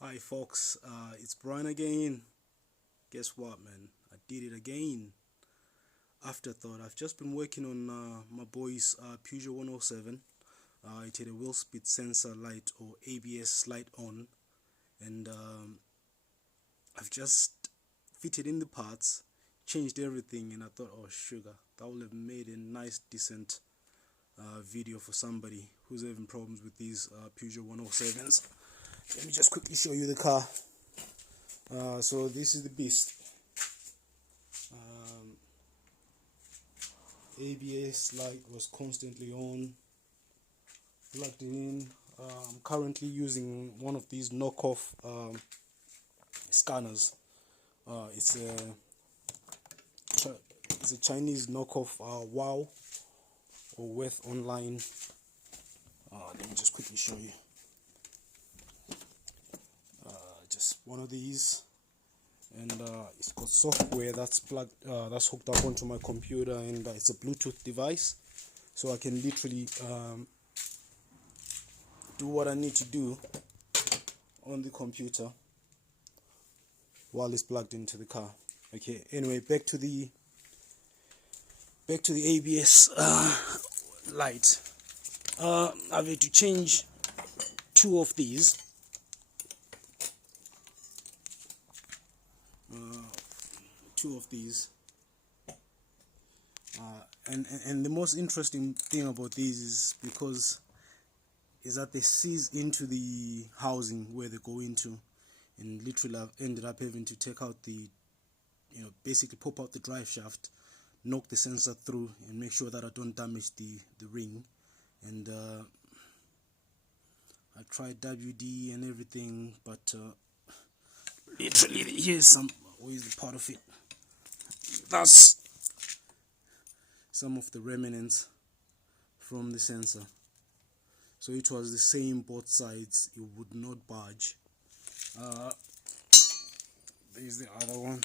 Hi folks, it's Brian again. Guess what, man? I did it again. Afterthought. I've just been working on my boy's Peugeot 107. It had a wheel speed sensor light or ABS light on, and I've just fitted in the parts, changed everything, and I thought, oh sugar, that would have made a nice, decent video for somebody who's having problems with these Peugeot 107s. Let me just quickly show you the car. So this is the beast. ABS light was constantly on, plugged it in. I'm currently using one of these knockoff scanners. It's a Chinese knockoff Wow or Worth Online. Let me just quickly show you. Just one of these, and it's got software that's plugged, that's hooked up onto my computer, and it's a Bluetooth device, so I can literally do what I need to do on the computer while it's plugged into the car. Okay. Anyway, back to the ABS light. I've had to change two of these. And the most interesting thing about these is that they seize into the housing where they go into, and literally I've ended up having to take out basically pop out the drive shaft, knock the sensor through, and make sure that I don't damage the ring. And I tried WD and everything, but literally here's the part of it. That's some of the remnants from the sensor. So it was the same both sides. It would not budge. There's the other one.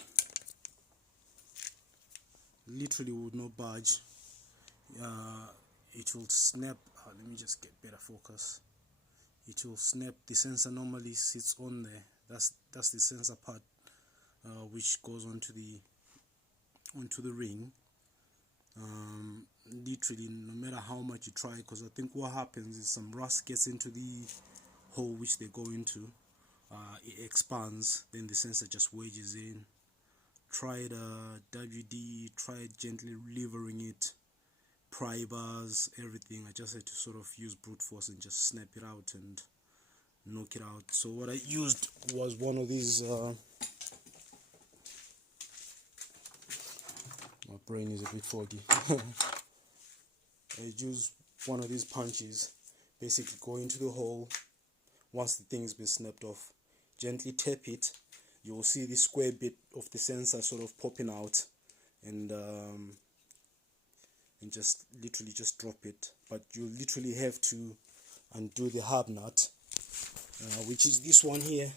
Literally would not budge. It will snap. Let me just get better focus. It will snap. The sensor normally sits on there. That's the sensor part, which goes onto the ring. Literally, no matter how much you try, because I think what happens is some rust gets into the hole which they go into. It expands, then the sensor just wedges in. Tried WD, tried gently levering it, pry bars, everything. I just had to sort of use brute force and just snap it out and knock it out. So what I used was one of these. My brain is a bit foggy. I use one of these punches, basically go into the hole. Once the thing has been snapped off, gently tap it. You will see the square bit of the sensor sort of popping out, and just literally just drop it. But you literally have to undo the hub nut, which is this one here.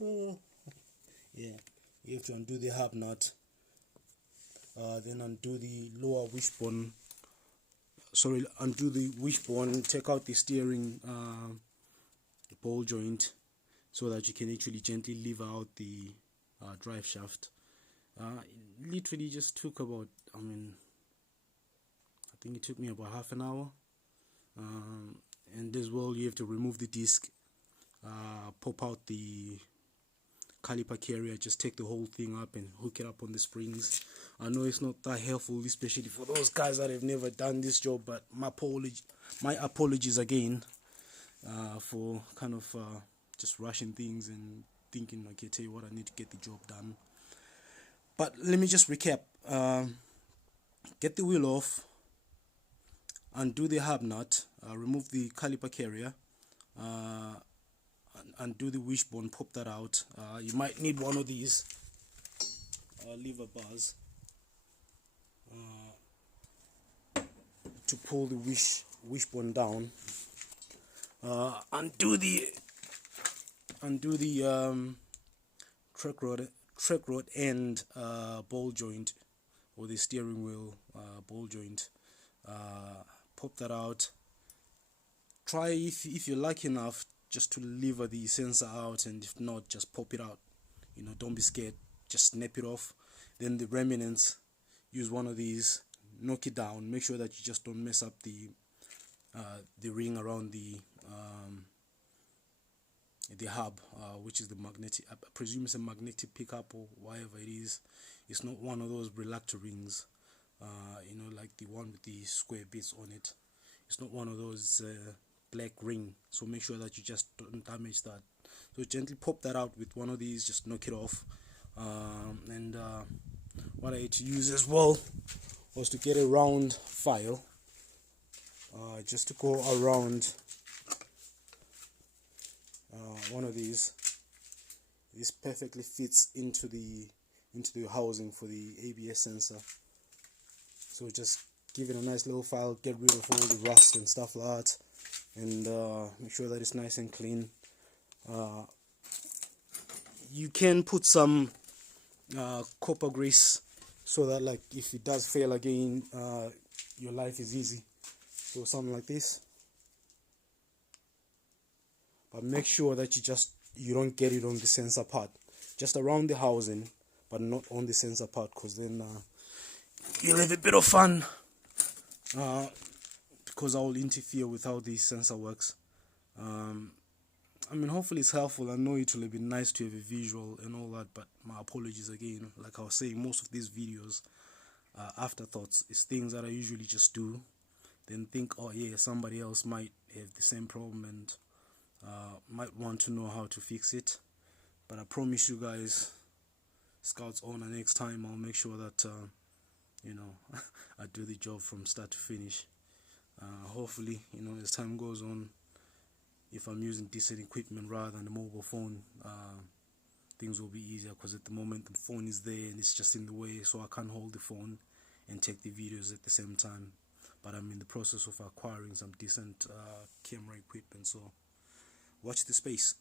Yeah, you have to undo the hub nut, then undo the lower wishbone. Undo the wishbone, take out the steering ball joint, so that you can actually gently lever out the drive shaft. It literally just took about, I think it took me about half an hour. And as well, you have to remove the disc, pop out the caliper carrier, just take the whole thing up and hook it up on the springs. I know it's not that helpful, especially for those guys that have never done this job, but my apologies again for kind of just rushing things and thinking, okay, tell you what, I need to get the job done. But let me just recap. Get the wheel off, undo the hub nut, remove the caliper carrier, undo the wishbone, pop that out. You might need one of these lever bars to pull the wishbone down. Undo the track rod and ball joint, or the steering wheel ball joint. Pop that out. Try, if you're lucky enough, just to lever the sensor out, and if not, just pop it out. Don't be scared, just snap it off. Then the remnants, use one of these, knock it down. Make sure that you just don't mess up the ring around the hub, which is the magnetic, I presume it's a magnetic pickup or whatever it is. It's not one of those reluctor rings, like the one with the square bits on it. It's not one of those black ring, so make sure that you just don't damage that. So gently pop that out with one of these, just knock it off. And what I had to use as well was to get a round file, just to go around one of these. This perfectly fits into the housing for the ABS sensor. So just give it a nice little file, get rid of all the rust and stuff like that, and make sure that it's nice and clean. You can put some copper grease so that, like, if it does fail again, your life is easy. So something like this. But make sure that you don't get it on the sensor part, just around the housing, but not on the sensor part, because then you'll have a bit of fun, because I will interfere with how the sensor works. Hopefully it's helpful. I know it will be nice to have a visual and all that, but my apologies again. Like I was saying, most of these videos afterthoughts. It's things that I usually just do, then think, oh yeah, somebody else might have the same problem and might want to know how to fix it. But I promise you guys, Scouts Owner, next time I'll make sure that I do the job from start to finish. Hopefully, as time goes on, if I'm using decent equipment rather than a mobile phone, things will be easier, because at the moment the phone is there and it's just in the way, so I can't hold the phone and take the videos at the same time. But I'm in the process of acquiring some decent camera equipment, so watch the space.